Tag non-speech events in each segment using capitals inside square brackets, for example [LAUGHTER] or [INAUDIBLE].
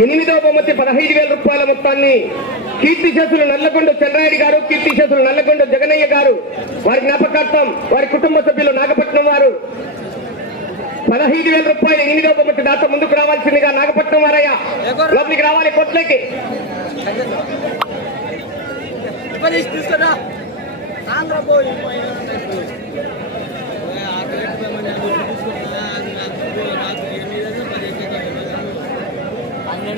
ఎనిమిదవ బహుమతి పదహైదు వేల రూపాయల మొత్తాన్ని కీర్తి చేతులు నల్లగొండ చంద్రాయుడు గారు కీర్తి చేతులు నల్లగొండ జగనయ్య గారు వారి జ్ఞాపకార్థం వారి కుటుంబ సభ్యులు నాగపట్నం వారు. పదహైదు వేల రూపాయలు ఎనిమిదవ బహుమతి దాత ముందుకు రావాల్సిందిగా నాగపట్నం వారయ్య. లోపలికి రావాలి కొట్లకి. తీసుకురా ఎనిమిది ఇరవై తొమ్మిది లాగింది కదా దానికంటే ఎక్కువ లాగినాయి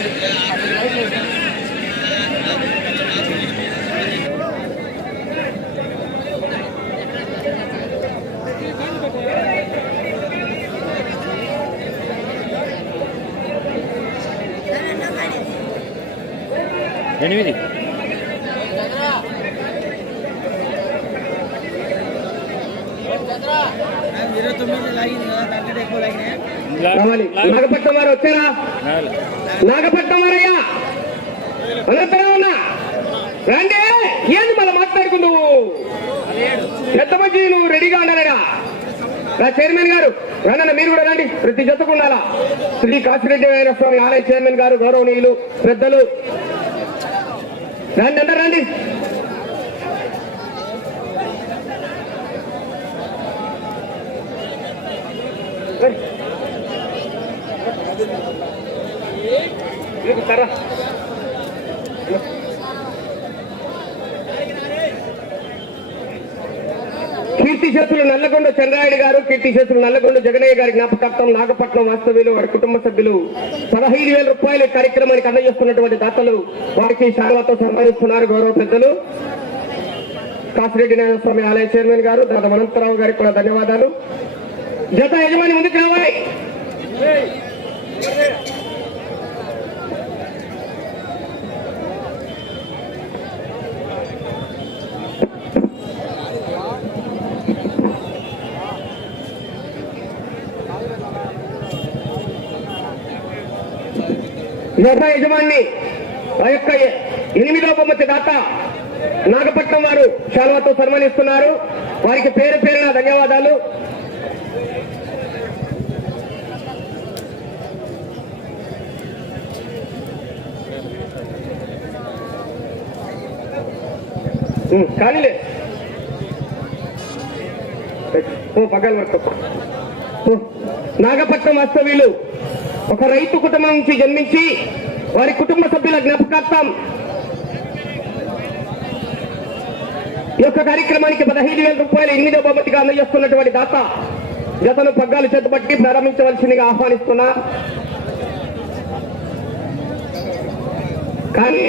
రావాలి నాగపట్నం వారు వచ్చారా నాగపట్నం వారయ్యా. అందరూ ఉన్నా? రండి ఏంది మళ్ళీ నువ్వు పెద్ద మంచి నువ్వు రెడీగా ఉండాలడా నా చైర్మన్ గారు రండి మీరు కూడా రండి. ప్రతి జతకు ఉండాలా? శ్రీ కాశిరెడ్డి స్వామి ఆలయ చైర్మన్ గారు గౌరవనీయులు పెద్దలు. రండి అందరు రండి. కీర్తి శత్రులు నల్లగొండ చంద్రాయుడు గారు కీర్తి శత్రులు నల్లగొండ జగనయ్య గారి జ్ఞాపకార్థం నాగపట్నం వాస్తవ్యులు వారి కుటుంబ సభ్యులు పదహైదు వేల రూపాయల కార్యక్రమానికి అందజేస్తున్నటువంటి దాతలు వారికి శారవతో సన్మానిస్తున్నారు గౌరవ పెద్దలు. కాసిరెడ్డి నారాయణ స్వామి ఆలయ చైర్మన్ గారు దాదా అనంతరావు గారికి కూడా ధన్యవాదాలు. జత యజమాని ముందుకు రావాలి. జత యజమాని. ఆ యొక్క ఎనిమిదవ బొమ్మతి దాత నాగపట్నం వారు శాల్వాతో సన్మానిస్తున్నారు. వారికి పేరు పేరున ధన్యవాదాలు. కానీలే. ఓ పగల వరకు నాగపట్నం వాస్తవ్యులు ఒక రైతు కుటుంబం నుంచి జన్మించి వారి కుటుంబ సభ్యుల జ్ఞాపకార్థం ఈ యొక్క కార్యక్రమానికి పదహైదు వేల రూపాయలు ఎనిమిదో బహుమతిగా అందజేస్తున్నటువంటి దాత జతను పగ్గాలు చేతపట్టి ప్రారంభించవలసిందిగా ఆహ్వానిస్తున్నా. కానీ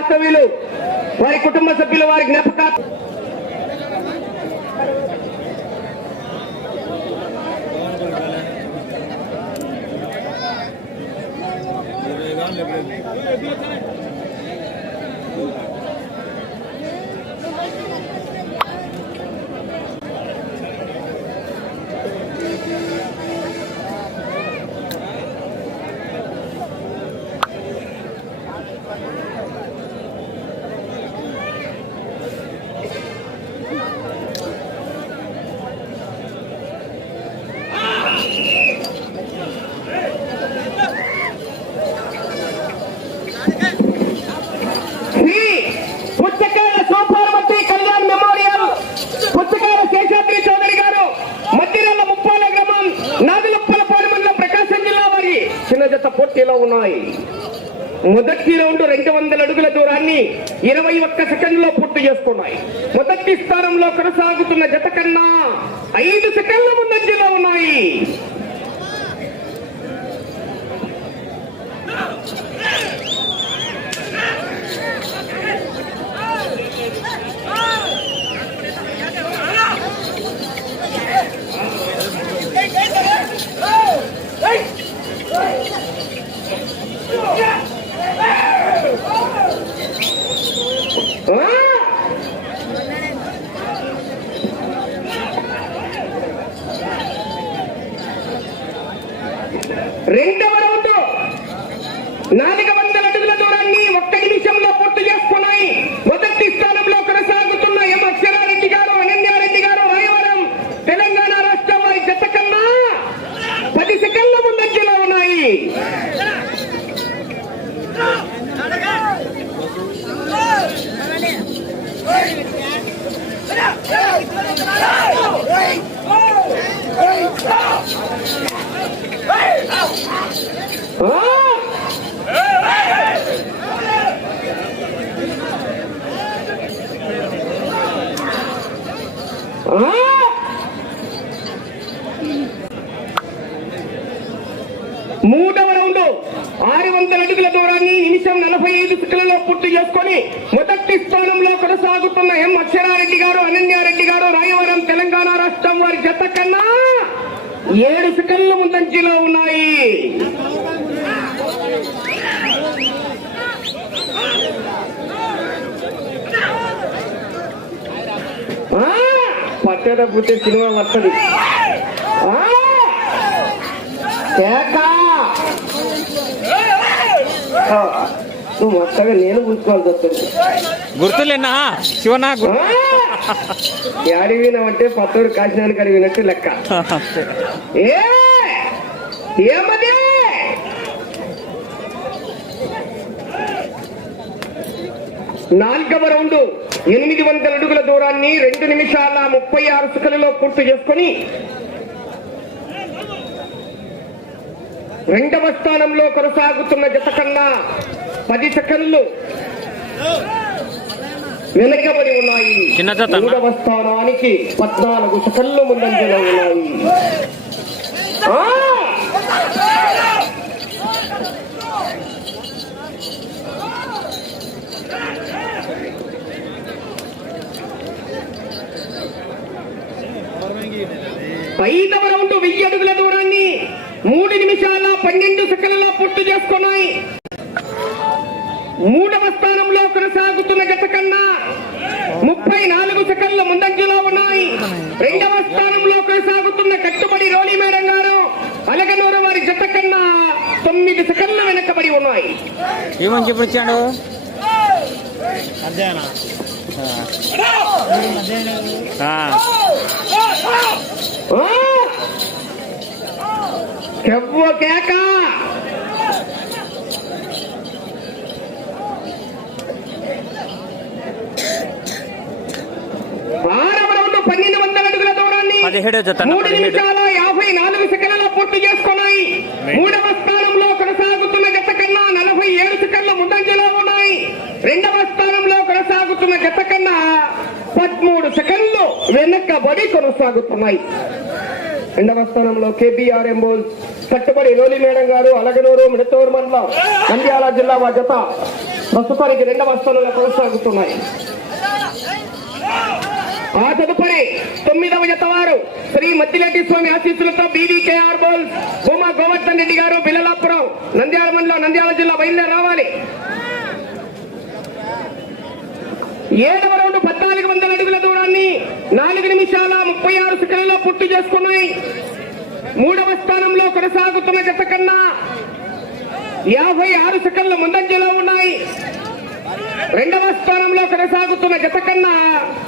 నాగపట్నం వాస్తవ్యులు వారి కుటుంబ సభ్యులు వారి జ్ఞాపక శ్రీ పుచ్చకాయల సోపారవతి కళ్యాణ్ మెమోరియల్ పుచ్చకాయల శేషాద్రి చౌదరి గారు మధ్యనల్ల ముప్పాల గ్రామం నాగులప్పలపాడు మండలం ప్రకాశం జిల్లా వారి చిన్న జత పోటీలో ఉన్నాయి మొదటి రౌండ్ రెండు వందల అడుగుల దూరాన్ని ఇరవై ఒక్క సెకండ్లో పూర్తి చేసుకున్నాయి. మొదటి స్థానంలో కొనసాగుతున్న జత కన్నా ఐదు సెకండ్ల ముందంజలో ఉన్నాయి ఆ? రెండవ రౌండ్ నాలుగు వందల అడుగుల దూరాన్ని ఒక్క నిమిషంలో పూర్తి చేసుకున్నాయి మొదటి స్థానంలో కొనసాగుతున్న ఎం అక్షరారెడ్డి గారు అనన్యారెడ్డి గారు రాయవరం తెలంగాణ రాష్ట్రం వారి జత కన్నా పది సెకండ్ల ముందంజలో ఉన్నాయి ఆ! ఆ! మూడవ రౌండ్ ఆరు వందల అడుగుల దూరాన్ని నిమిషం నలభై ఐదు సెకండ్లలో పూర్తి చేసుకొని మొదటి స్థానంలో కొనసాగుతున్న ఎం అక్షరారెడ్డి గారు అనన్యారెడ్డి గారు రాయవరం తెలంగాణ రాష్ట్రం వారి జత కన్నా ఏడు సెకండ్ల ముందంజలో ఉన్నాయి. ఆ, పట్టేటప్పుడు సినిమా వస్తుంది. ఆ, కేక. నువ్వు మొత్తగా నేను వస్తుంది. గుర్తులేనా? శివనా వినామంటే పత్తూరు కాశీనానికి అడిగినట్టు లెక్క. ఏమది? నాలుగవ రౌండ్ ఎనిమిది వందల అడుగుల దూరాన్ని రెండు నిమిషాల ముప్పై ఆరు సెకండ్లలో పూర్తి చేసుకొని రెండవ స్థానంలో కొనసాగుతున్న జత కన్నా పది సెకండ్లు వెనకబడి ఉన్నాయి. మూడవ స్థానానికి పద్నాలుగు సెకండ్లు ముందంజలో ఉన్నాయి! ఐదవ రౌండ్ వెయ్యి అడుగుల దూరాన్ని మూడు నిమిషాల పన్నెండు సెకండ్లలో పూర్తి చేసుకున్నాయి మూడవ స్థానంలో కొనసాగుతున్న గత కన్నా ముప్పై నాలుగు సెకండ్ల ముందంజలో ఉన్నాయి. రెండవ స్థానంలో కొనసాగుతున్న కట్టుబడి రోలి మేడం గారు అలగనూరు వారి జత కన్నా తొమ్మిది సెకండ్ల వెనకబడి ఉన్నాయి. ఏమని చెప్పి వచ్చాడు మధ్యాహ్నం మధ్యాహ్నం ఆ, ఆ! కెవ్వ కేక ఆరవ రౌండ్ పన్నెండు వందల అడుగుల దూరాన్ని పదిహేడో జత అన్న, మూడు పదిహేడు. నిమిషాల యాభై నాలుగు పూర్తి చేసుకున్నాయి మూడవ స్థానంలో కొనసాగుతున్న జత కన్నా నలభై ఏడు సెకండ్ల ముందంజలో ఉన్నాయి. రెండవ స్థానంలో కొనసాగుతున్న జత కన్నా పదమూడు సెకండ్లు వెనక్కబడి కొనసాగుతున్నాయి. రెండవ స్థానంలో కేబీఆర్ ఎంబోల్ కట్టుబడి రోలి మేడం గారు అలగనూరు మిడతూరు మండలం నంద్యాల జిల్లా మా జత ప్రస్తుతానికి రెండవ స్థానంలో కొనసాగుతున్నాయి. ఆ తదుపరి తొమ్మిదవ జత వారు శ్రీ మద్దిరెడ్డి స్వామి ఆశీస్సులతో బీవీకేఆర్ బోల్ భూమా గోవర్ధన్ రెడ్డి గారు బిల్లలాపురం నంద్యాల మండలం నంద్యాల జిల్లా బయలుదేరి రావాలి. ఏడవ రౌండ్ పద్నాలుగు వందల అడుగుల దూరాన్ని నాలుగు నిమిషాల ముప్పై ఆరు సెకండ్లో పూర్తి చేసుకున్నాయి. మూడవ స్థానంలో కొనసాగుతున్న జత కన్నా యాభై ఆరు సెకండ్ల ముందంజలో ఉన్నాయి. రెండవ స్థానంలో కొనసాగుతున్న జత కన్నా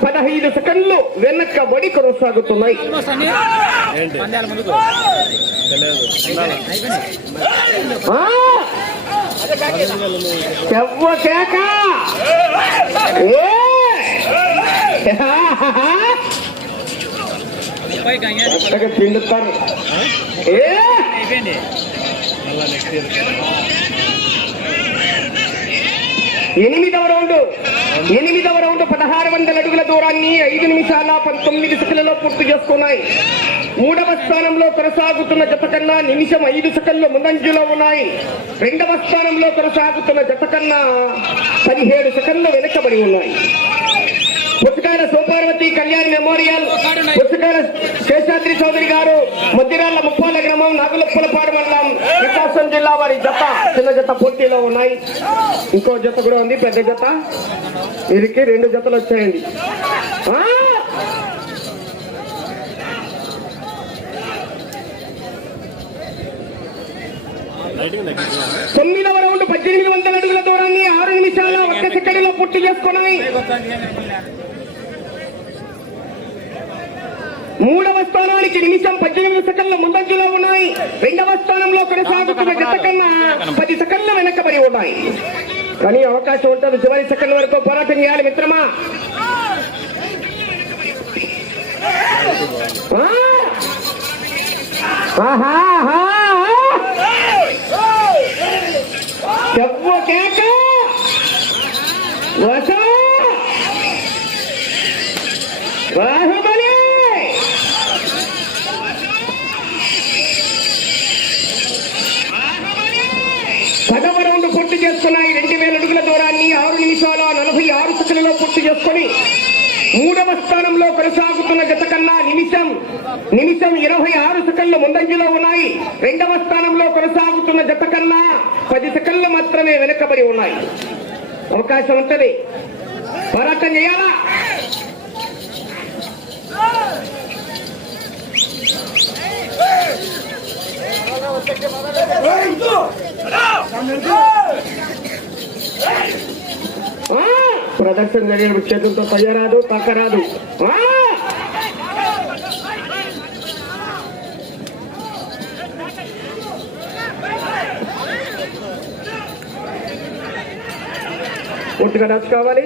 పదహైదు సెకండ్లు వెనక్కబడి కొనసాగుతున్నాయి. కేక! పిండుతారు. ఏ! ఎనిమిదవ రౌండ్. ఎనిమిదవ రౌండ్ పదహారు వందల అడుగుల దూరాన్ని ఐదు నిమిషాల పంతొమ్మిది సెకండ్లలో పూర్తి చేసుకున్నాయి. మూడవ స్థానంలో కొనసాగుతున్న జత కన్నా నిమిషం ఐదు సెకండ్లు ముందంజలో ఉన్నాయి. రెండవ స్థానంలో కొనసాగుతున్న జత కన్నా పదిహేడు సెకండ్లు వెనకబడి ఉన్నాయి. పుస్తకాల సోపార్వతి కళ్యాణ్ మెమోరియల్ పుస్తకాల శేషాద్రి చౌదరి గారు ముద్దిరాళ్ళ ముప్పాల గ్రామం నాగులప్పలపాడు మండలం ప్రకాశం జిల్లా వారి జత చిన్న జత పోటీలో ఉన్నాయి. ఇంకో జత కూడా ఉంది పెద్ద జత. వీరికి రెండు జతలు వచ్చాయండి. తొమ్మిదవ రౌండ్ పద్దెనిమిది వందల అడుగుల దూరాన్ని ఆరు నిమిషాల ఒక్క సెకండ్ పూర్తి చేసుకున్నాయి మూడవ స్థానానికి నిమిషం పద్దెనిమిది సెకండ్ల ముందంజలో ఉన్నాయి. రెండవ స్థానంలో కొనసాగుతున్న జత కన్నా పది సెకండ్ల వెనకబడి ఉన్నాయి. కానీ అవకాశం ఉంటుంది. చివరి సెకండ్ వరకు పోరాటం చేయాలి మిత్రమా! చెప్పు కేక. వస పదవ రౌండ్ పూర్తి రెండు వేల అడుగుల దూరాన్ని ఆరు నిమిషాల నలభై ఆరు సెకండ్లలో పూర్తి చేసుకొని మూడవ స్థానంలో కొనసాగుతున్న జత కన్నా నిమిషం నిమిషం ఇరవై ఆరు సెకండ్లు ముందంజలో ఉన్నాయి రెండవ స్థానంలో కొనసాగుతున్న జత కన్నా పది సెకండ్లు మాత్రమే వెనకబడి ఉన్నాయి అవకాశం ఉంటది పోరాటం చేయాలా ఆ! ప్రదర్శన జరిగిన చేతులతో తయ్యరాదు పక్కరాదు! పూర్తిగా డచ్ కావాలి.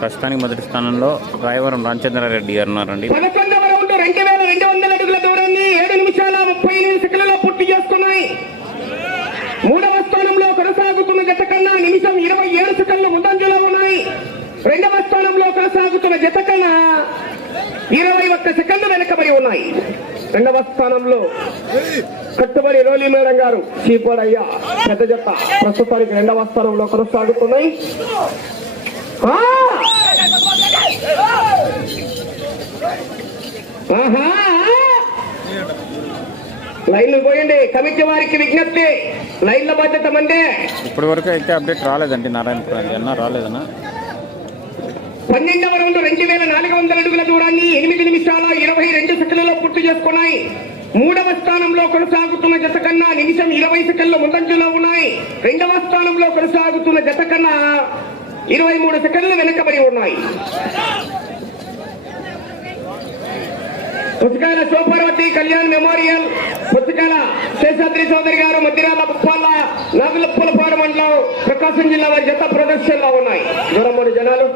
ప్రస్తుతానికి మొదటి స్థానంలో రాయవరం రామచంద్రారెడ్డి గారు ఉన్నారండి. పదకొండవ రౌండ్ రెండు వేల రెండు వందల అడుగుల దూరాన్ని ఏడు నిమిషాల ముప్పై ఎనిమిది సెకండ్లలో పూర్తి చేసుకున్నాయి మూడవ స్థానంలో కొనసాగుతున్న జత కన్నా నిమిషం ఇరవై ఏడు సెకండ్లు ముందంజలో ఉన్నాయి. రెండవ స్థానంలో కొనసాగుతున్న జత కన్నా ఇరవై ఒక్క సెకండ్లు వెనకబడి ఉన్నాయి. రెండవ స్థానంలో కట్టుబడి రోలీ మేడం గారు చీపోడయ్య పెద్ద జత ప్రస్తుతానికి రెండవ స్థానంలో కొనసాగుతున్నాయి. లైన్లు పోయండి. కమిటీ వారికి విజ్ఞప్తి. లైన్ల బాధ్యత మందే ఇప్పటి వరకు అయితే అప్డేట్ రాలేదండి నారాయణపురం అన్న రాలేదన్నా? పన్నెండవ రౌండ్ రెండు వేల నాలుగు వందల అడుగుల దూరాన్ని ఎనిమిది నిమిషాల ఇరవై రెండు సెకండ్లలో పూర్తి చేసుకున్నాయి. మూడవ స్థానంలో కొనసాగుతున్న జత కన్నా నిమిషం ఇరవై సెకండ్లు ముందంజలో ఉన్నాయి. రెండవ స్థానంలో కొనసాగుతున్న జత కన్నా ఇరవై మూడు సెకండ్లు వెనకబడి ఉన్నాయి. పుస్తకాల శివపార్వతి కళ్యాణ్ మెమోరియల్ పుస్తకాల శేషాద్రి చౌదరి గారు మధ్యరాల ఉప్పాల నాగులప్పలపాడు మండలం ప్రకాశం జిల్లా వారి జత ప్రదర్శనలో ఉన్నాయి. దూరం మూడు జనాలు.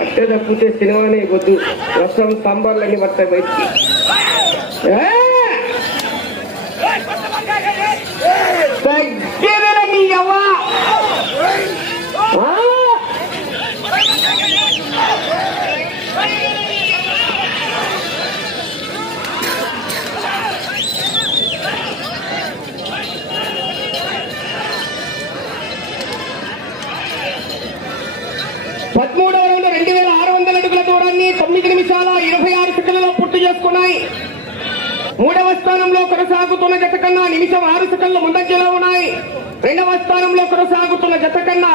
అంటే తప్పితే సినిమానే వద్దు. వర్షం సాంబార్లన్నీ పడతాయి బయటికి ఏ! తగ్గేదేరా నీ యవ్వ? ఆ! పదమూడవ రౌండ్ రెండు వేల ఆరు వందల అడుగుల దూరాన్ని తొమ్మిది నిమిషాల ఇరవై ఆరు సెకండ్లలో పూర్తి చేసుకున్నాయి. మూడవ స్థానంలో కొనసాగుతున్న జత కన్నా నిమిషం ఆరు సెకండ్లు ముందంజలో ఉన్నాయి. రెండవ స్థానంలో కొనసాగుతున్న జత కన్నా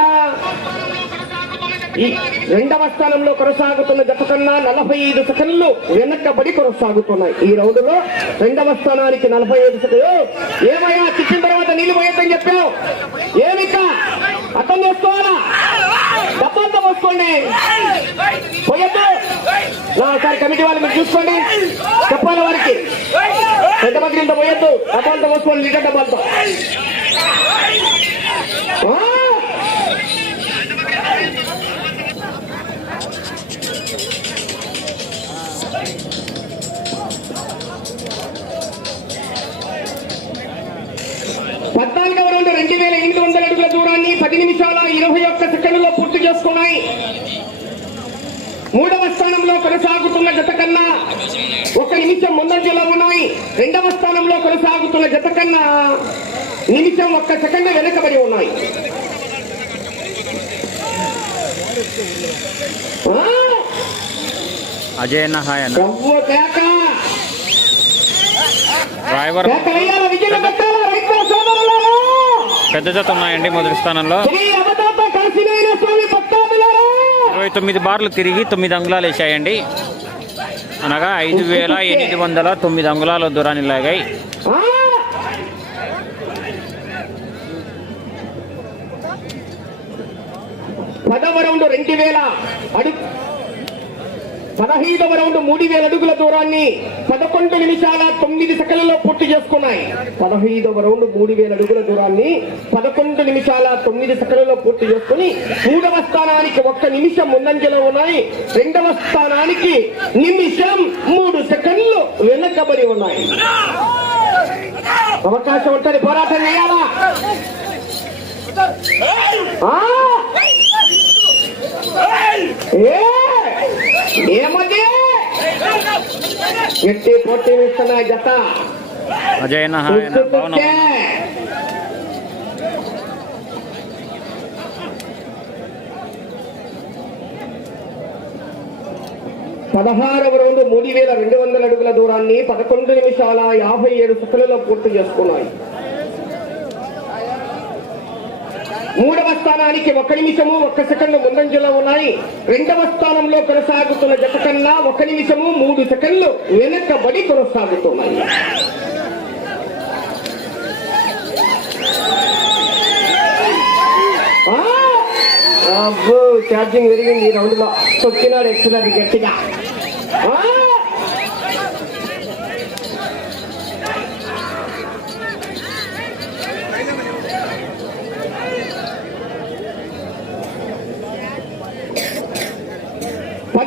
ఈ రెండవ స్థానంలో కొనసాగుతున్న జత కన్నా నలభై ఐదు సెకండ్లు వెనక్కబడి కొనసాగుతున్నాయి. ఈ రౌండ్లో రెండవ స్థానానికి నలభై ఐదు సెకండ్లు. ఏమయ్యా? తిప్పిన తర్వాత నీళ్ళు పోయొద్దని చెప్పావు. ఏమిక అర్థం చేసుకోవాలా? డబ్బంతా పోసుకోండి పోయొద్దు ఒకసారి కమిటీ వాళ్ళు మీరు చూసుకోండి. చెప్పాలి వారికి. పెద్ద ఇంత పోయద్దు. డబ్బాలతో పోసుకోండి లీటర్ డబ్బాలతో పద్నాలుగవ రెండు రెండు వేల ఎనిమిది వందల అడుగుల దూరాన్ని పది నిమిషాల ఇరవై ఒక్క సెకండ్లో పూర్తి చేసుకున్నాయి. మూడవ స్థానంలో కొనసాగుతున్న జత కన్నా ఒక నిమిషం ముందంజలో ఉన్నాయి రెండవ స్థానంలో కొనసాగుతున్న జత కన్నా నిమిషం ఒక్క సెకండ్ వెనకబడి ఉన్నాయి! అజయ్ సోదరులారా. పెద్ద జత ఉన్నాయండి మొదటి స్థానంలో శ్రీ అవతాత కలిసినైన స్వామి భక్తాదులారా ఇరవై తొమ్మిది బార్లు తిరిగి తొమ్మిది అంగుళాలు వేసాయండి. అనగా ఐదు వేల ఎనిమిది వందల తొమ్మిది అంగుళాల దూరాన్ని లాగాయి. పదవ రెండు వేల అడుగు పదహైదవ రౌండ్ మూడు వేల అడుగుల దూరాన్ని పదకొండు నిమిషాల తొమ్మిది సెకండ్లలో పూర్తి చేసుకున్నాయి. పదహైదవ రౌండ్ మూడు వేల అడుగుల దూరాన్ని పదకొండు నిమిషాల తొమ్మిది సెకండ్లలో పూర్తి చేసుకుని మూడవ స్థానానికి ఒక్క నిమిషం ముందంజలో ఉన్నాయి. రెండవ స్థానానికి నిమిషం మూడు సెకండ్లు వెనకబడి ఉన్నాయి. అవకాశం ఉంటుంది పోరాటం చేయాలా? ఏ! ఏమది? ఎట్టి పోటీ జత. అజయ్. పదహారవ రౌండ్ మూడు వేల రెండు వందల అడుగుల దూరాన్ని పదకొండు నిమిషాల యాభై ఏడు సెకండ్లలో పూర్తి చేసుకున్నాయి. మూడవ స్థానానికి ఒక నిమిషము ఒక్క సెకండ్ ముందంజలో ఉన్నాయి. రెండవ స్థానంలో కొనసాగుతున్న జత కన్నా ఒక నిమిషము మూడు సెకండ్లు వెనకబడి కొనసాగుతున్నాయి. అబ్బో ఛార్జింగ్ పెరిగింది ఈ రౌండ్లో తొక్కినాడు ఎక్కుతున్నది గట్టిగా.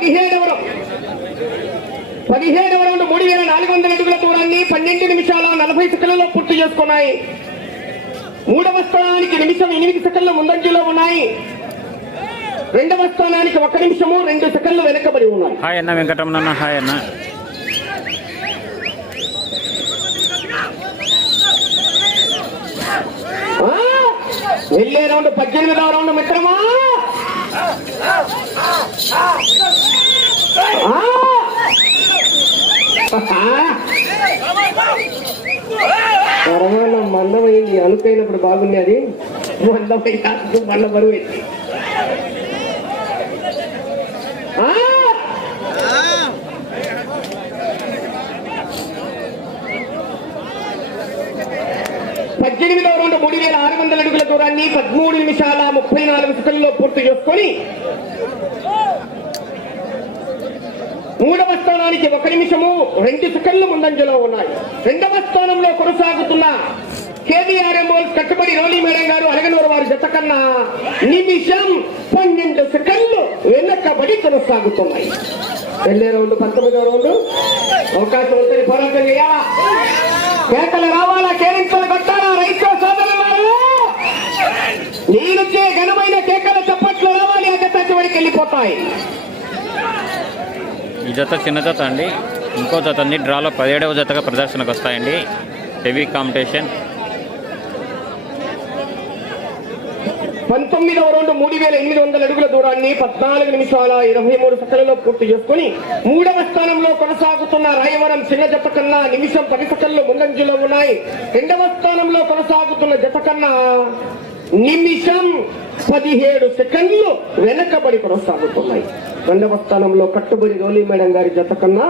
పదిహేడవ రౌండ్ పదిహేడవ రౌండ్ మూడు వేల నాలుగు వందల అడుగుల దూరాన్ని పన్నెండు నిమిషాల నలభై సెకండ్లలో పూర్తి చేసుకున్నాయి. మూడవ స్థానానికి నిమిషం ఎనిమిది సెకండ్ల ముందంజలో ఉన్నాయి. రెండవ స్థానానికి ఒక నిమిషము రెండు సెకండ్లు వెనకబడి ఉన్నాయి. హాయ్ అన్న వెంకటరమణ హాయ్ అన్న. ఆ! వెళ్ళే రౌండ్ పద్దెనిమిదవ రౌండ్ మిత్రమా? ఆ! మందమైంది అనుకైనప్పుడు బాగుంది అది మందమై మళ్ళీ బరువైంది ఆ! పద్దెనిమిదవ రెండు మూడు వేల ఆరు వందల అడుగుల దూరాన్ని పదమూడు నిమిషాల ముప్పై నాలుగు సెకండ్లో పూర్తి చేసుకొని నిమిషానికి ఒక నిమిషము రెండు సెకండ్లు ముందంజలో ఉన్నాయి. రెండవ స్థానంలో కొనసాగుతున్న కేవీఆర్ఎంఓల్ కట్టుబడి రోలీ మేడం గారు అరగనూరు వారి జత కన్నా నిమిషం పన్నెండు సెకండ్లు వెనకబడి కొనసాగుతున్నాయి. వెళ్ళే రౌండ్ పంతొమ్మిదవ రౌండ్. అవకాశం ఉంటుంది పోరాటం చేయాలా? కేకలు రావాలా? కేరింతలు కొట్టాలా? రైతు సోదరులారా నీళ్ళొచ్చే ఘనమైన కేకల చప్పట్లు రావాలి ఆ వెళ్ళిపోతాయి. జత చిన్న జత అండి. ఇంకో జత అండి. డ్రాలో పదిహేడవ జతగా ప్రదర్శనకు వస్తాయండి. Heavy competition. పంతొమ్మిదవ రౌండ్ మూడు వేల ఎనిమిది వందల అడుగుల దూరాన్ని పద్నాలుగు నిమిషాల ఇరవై మూడు సెకండ్లలో పూర్తి చేసుకుని మూడవ స్థానంలో కొనసాగుతున్న రాయవరం చిన్న జత కన్నా నిమిషం పది సెకండ్లు ముందంజలో ఉన్నాయి. రెండవ స్థానంలో కొనసాగుతున్న జత కన్నా నిమిషం పదిహేడు సెకండ్లు వెనకబడి కొనసాగుతున్నాయి. రెండవ స్థానంలో కట్టుబడి రోలీ మేడం గారి జత కన్నా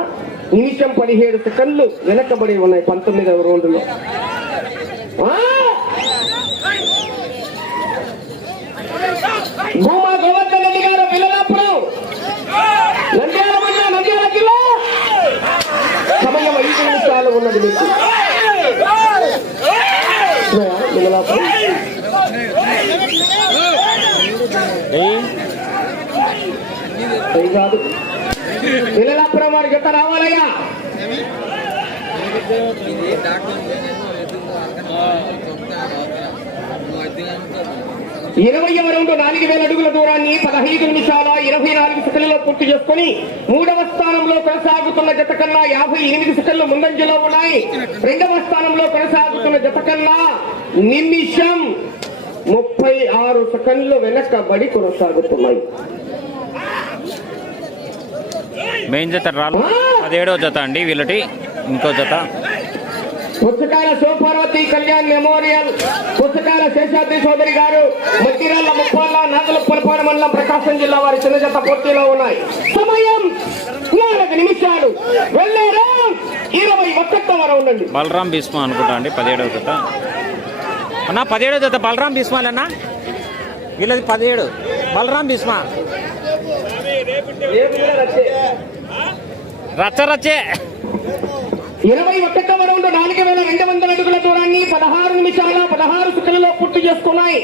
నిమిషం పదిహేడు సెకండ్లు వెనకబడి ఉన్నాయి పంతొమ్మిదవ రౌండ్లో. భూమా గోవర్ధన్ రెడ్డి గారు పిల్లలాపురం నంద్యాల నంద్యాల జిల్లా. సమయం ఐదు నిమిషాలు ఉన్నది మీకు. పిల్లలాపురం అది అయి కాదు. పిల్లలాపురం వారి జత రావాలయ్యా. ఇరవై రెండు నాలుగు వేల అడుగుల దూరాన్ని పదహైదు నిమిషాల ఇరవై నాలుగు సెకండ్లలో పూర్తి చేసుకుని మూడవ స్థానంలో కొనసాగుతున్న జత కన్నా యాభై ఎనిమిది సెకండ్లు ముందంజలో ఉన్నాయి. రెండవ స్థానంలో కొనసాగుతున్న జత కన్నా నిమిషం ముప్పై ఆరు సెకండ్లు వెనకబడి కొనసాగుతున్నాయి. మెయిన్ జత డ్రాలో పదిహేడవ జత అండి వీళ్ళటి ఇంకో జత. పుస్తకాల శివపార్వతి కళ్యాణ్ మెమోరియల్ పుస్తకాల శేషాద్రి చౌదరి గారు మట్టిరాళ్ళ ముప్పాళ్ళ నాగలప్పలపాడ మండలం ప్రకాశం జిల్లా వారి చిన్న జత పోటీలో ఉన్నాయి. సమయం నాలుగు నిమిషాలు. వెళ్ళారా ఇరవై ఒక్కటవ రౌండ్ అండి. బలరాం భీష్మ అనుకుంటా అండి పదిహేడవ జత. అన్న పదిహేడవ జత బలరాం భీష్మాలన్నా వీళ్ళది పదిహేడు. బలరాం భీష్మ. రచ్చ రచ్చే ఇరవై ఒకటవ రౌండ్ నాలుగు వేల రెండు వందల అడుగుల దూరాన్ని పదహారు నిమిషాల పదహారు సెకండ్లలో పూర్తి చేసుకున్నాయి.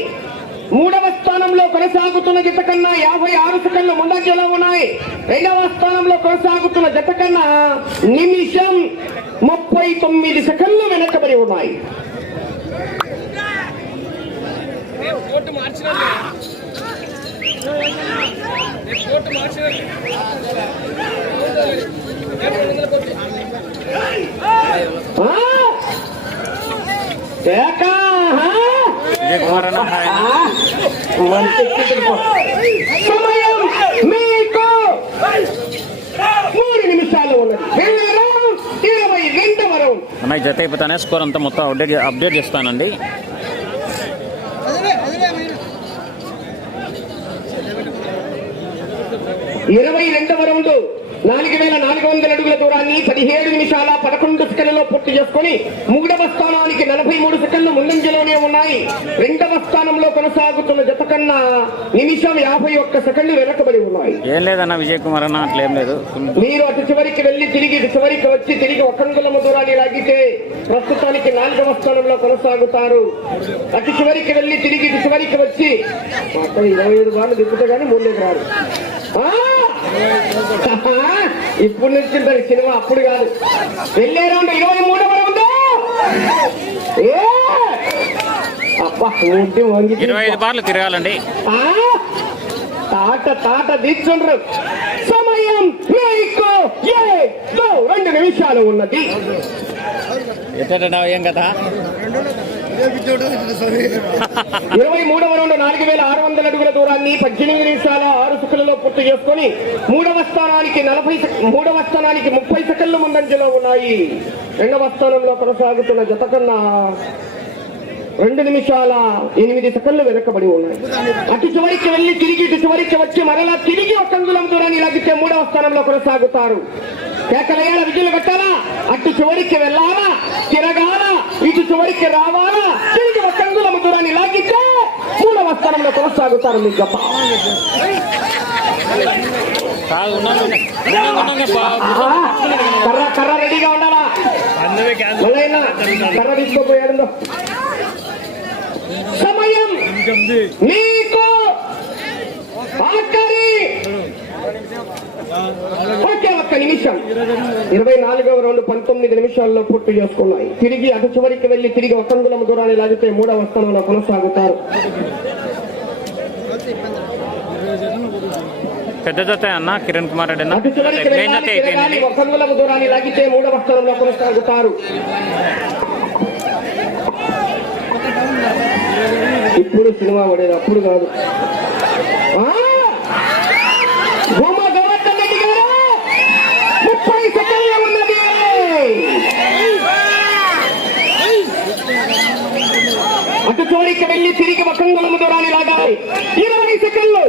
మూడవ స్థానంలో కొనసాగుతున్న జత కన్నా యాభై ఆరు సెకండ్లు ముందంజలో ఉన్నాయి. రెండవ స్థానంలో కొనసాగుతున్న జత కన్నా నిమిషం ముప్పై తొమ్మిది సెకండ్లు వెనకబడి ఉన్నాయి? సమయం మీకు మూడు నిమిషాలు ఉన్నది ఇరవై జత అయిపోతానే స్కోర్ అంతా మొత్తం అప్డేట్ అప్డేట్ చేస్తానండి. ఇరవై రెండవ రౌండ్ నాలుగు వేల నాలుగు వందల అడుగుల దూరాన్ని పదిహేడు నిమిషాల పదకొండు సెకండ్లలో పూర్తి చేసుకుని మూడవ స్థానానికి నలభై మూడు సెకండ్లు ముందంజలోనే ఉన్నాయి. రెండవ స్థానంలో కొనసాగుతున్న జత కన్నా నిమిషం యాభై ఒక్క సెకండ్లు వెనకబడి ఉన్నాయి. ఏం లేదన్న విజయ్ కుమార్ అన్న అట్లేం లేదు. మీరు అటు చివరికి వెళ్ళి తిరిగి ఇటు చివరికి వచ్చి తిరిగి ఒకంగులమ దూరాన్ని లాగితే ప్రస్తుతానికి నాలుగవ స్థానంలో కొనసాగుతారు. అటు చివరికి వెళ్ళి తిరిగి ఇటు చివరికి వచ్చి ఇరవై ఐదు బార్లు దిక్కుతే కానీ రారు ఆ! ఇప్పుడు నుంచి ఉంటుంది సినిమా అప్పుడు కాదు. వెళ్ళే రౌండ్ ఇరవై రౌండ్ వంగి ఇరవై ఐదు బార్లు తిరగాలండి. ఆ? తాట తాట తీర్చుండ్రు సమయం రెండు నిమిషాలు ఉన్నది. ఎట్టా ఏం కదా ఇరవై మూడవ రౌండ్ నాలుగు వేల ఆరు వందల అడుగుల దూరాన్ని పద్దెనిమిది నిమిషాల ఆరు సెకండ్లలో పూర్తి చేసుకొని మూడవ స్థానానికి నలభై మూడవ స్థానానికి ముప్పై సెకండ్లు ముందంజలో ఉన్నాయి. రెండవ స్థానంలో కొనసాగుతున్న జత కన్నా రెండు నిమిషాల ఎనిమిది సెకండ్లు వెనకబడి ఉన్నాయి. అటు చివరికి వెళ్ళి తిరిగి ఇటు చివరికి వచ్చి మరలా తిరిగి ఒక అంగుళం దూరాన్ని లభిస్తే మూడవ స్థానంలో కొనసాగుతారు. కేకలయ్యాల విజులు కొట్టాలా? అటు చివరికి వెళ్ళాలా? తిరగాలా? ఇటు చివరికి రావాలా? తిరిగి ఒక అంగుళం దూరాన్ని లాగితే మూడవ స్థానంలో కొనసాగుతారు మీ గొప్ప. కర్ర కర్ర రెడీగా ఉండాలా? కర్ర తీసుకోపోయాడు సమయం మీకు ఆఖరి ఒకే ఒక్క నిమిషం. ఇరవై నాలుగవ రౌండ్ పంతొమ్మిది నిమిషాల్లో పూర్తి చేసుకున్నాయి. తిరిగి అటు చివరికి వెళ్ళి తిరిగి ఒకంగులం దూరాన్ని లాగితే మూడవ స్థానంలో కొనసాగుతారు. పెద్ద జత అన్న కిరణ్ కుమార్ రెడ్డి అన్న. ఒకంగులం దూరాన్ని లాగితే మూడవ స్థానంలో కొనసాగుతారు. ఇప్పుడు సినిమా పడేది అప్పుడు కాదు. ఆ! భూమా గోవర్ధన్ రెడ్డి గారు ముప్పై సెకండ్లు ఉన్నది అటు చివరికి వెళ్ళి తిరిగి ఒకంగులం దూరాన్ని లాగాలి ఇరవై సెకండ్లు.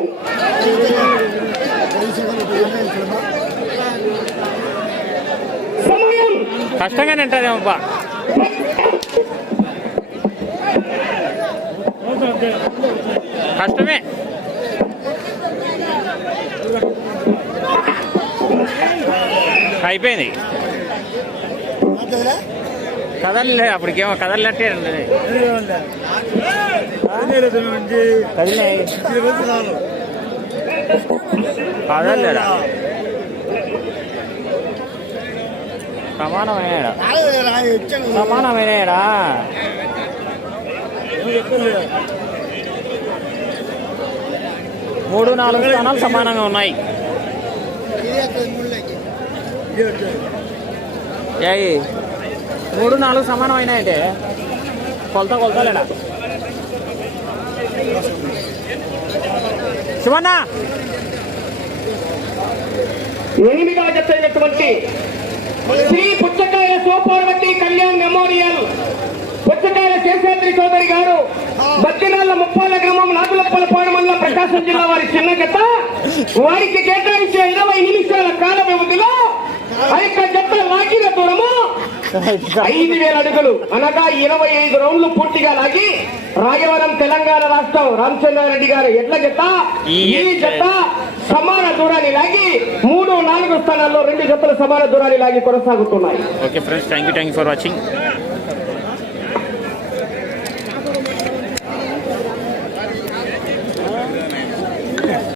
సమయం. కష్టంగానే ఉంటుందేమో కష్టమే. అయిపోయింది. కదలలే అప్పటికేమో కదలనట్టే ఉండదు. సమానమైన సమానమైనడా? మూడు నాలుగు స్థానాలు సమానంగా ఉన్నాయి. మూడు నాలుగు సమానమైనాయంటే కొలత కొలతలేడా? శివన్నా! ఎనిమిదవ జత అయినటువంటి శ్రీ పుచ్చకాయ సోపార్వతి కళ్యాణ్ మెమోరియల్. పుచ్చకాయల శేషాద్రి చౌదరి గారు బత్తినాళ్ళ ముప్పాల గ్రామం నాగులప్పలపాడు మండలం ప్రకాశం జిల్లా వారి చిన్న జత వారికి కేటాయించే ఇరవై నిమిషాల కాల వ్యవధిలో ఆ యొక్క జత లాగిన దూరము [LAUGHS] ఐదు వేల అడుగులు. అనగా ఇరవై ఐదు రౌండ్లు పూర్తిగా లాగి రాయవరం తెలంగాణ రాష్ట్రం రామచంద్రారెడ్డి గారు ఎట్ల జత ఈ జత సమాన దూరాన్ని లాగి మూడు నాలుగు స్థానాల్లో రెండు జతలు సమాన దూరాన్ని లాగి కొనసాగుతున్నాయి. Okay friends thank you thank you for watching